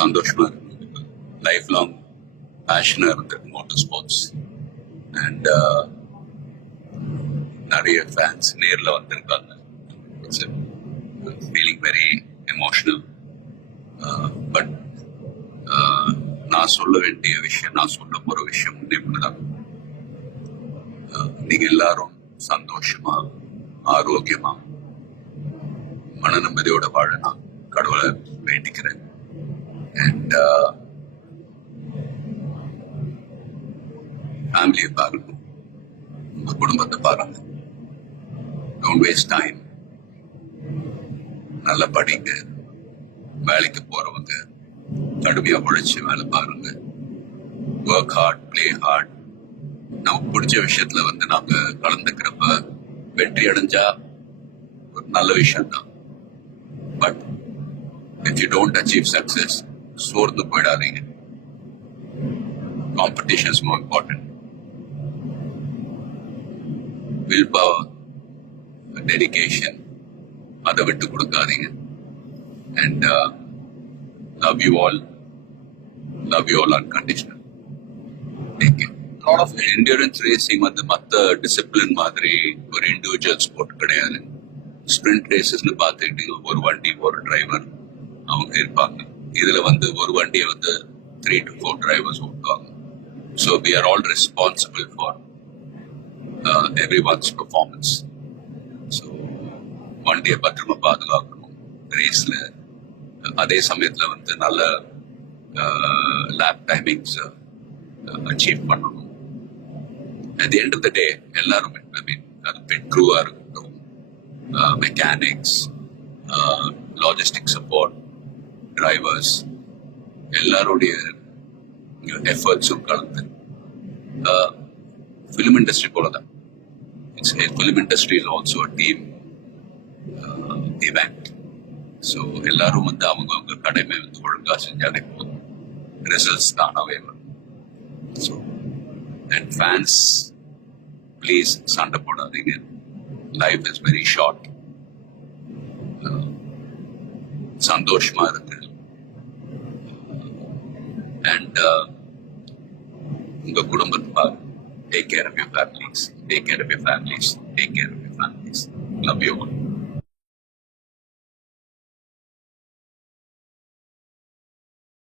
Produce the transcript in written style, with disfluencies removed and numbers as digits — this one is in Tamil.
சந்தோஷமா இருக்கு. லைஃப் லாங் பேஷனா இருந்திருக்கு மோட்டார் ஸ்போர்ட்ஸ். அண்ட் நிறைய ஃபேன்ஸ் நேரில் வந்திருக்காங்க. It's feeling very emotional. But நான் சொல்ல வேண்டிய விஷயம், நான் சொல்ல போற விஷயம் ஒன்றுதான். நீங்க எல்லாரும் சந்தோஷமா, ஆரோக்கியமா, மன நிம்மதியோட வாழ நான் கடவுளை வேண்டிக்கிறேன். அண்ட் ஃபேமிலியை பாருங்க, உங்க குடும்பத்தை பாருங்க. Don't waste time. நல்லா படிங்க. வேலைக்கு போறவங்க கடுமையா உழைச்சு வேலை பாருங்க. Work hard, play hard. நமக்கு பிடிச்ச விஷயத்துல நாம கலந்துக்கிறப்ப வெற்றி அடைஞ்சா ஒரு நல்ல விஷயம் தான். But if you don't achieve success, சோர்ந்து போயிடாதீங்க. Competition is more important. Will power, dedication, அதை விட்டு கொடுக்காதீங்க. And love you all unconditional. Take care. Lot of endurance racing மத்த டிசிப்ளின் மாதிரி ஒரு இண்டிவிஜுவல் ஸ்போர்ட் கிடையாது. ஸ்பிரிண்ட் ரேசஸ்னு பார்த்துக்கிட்டு ஒரு வண்டி ஒரு டிரைவர் அவங்க இருப்பாங்க. இதுல ஒரு வண்டியை 3 to 4 டிரைவர்ஸ் ஓட்டுவாங்க. So we are all responsible for everyone's performance. So வண்டியை பத்திரமா பாதுகாக்கணும் ரேஸ்ல. அதே சமயத்துல நல்ல லேப் டைமிங்ஸ் அச்சீவ் பண்ணணும். At the end of the day எல்லாருமே, அது பிட் க்ரூவா இருக்கட்டும், மெக்கானிக்ஸ், லாஜிஸ்டிக் சப்போர்ட், டிரைவர்ஸ், எல்லாருடைய எஃபர்ட்ஸும் கலந்து ஃபிலிம் இண்டஸ்ட்ரி போலதான். Film industry is also a team event. So எல்லாரும் அவங்க கடமை ஒழுங்கா செஞ்சாலே போதும், ரிசல்ட்ஸ் தானாவே வரும். ஸோ அண்ட் ஃபேன்ஸ், ப்ளீஸ் சண்டை போடாதீங்க. Life is very short. சந்தோஷமா இருக்கு. அண்ட் உங்க குடும்பத்தை பாருங்க. Take care of your families. Take care of your families. Take care of your families. Love you all.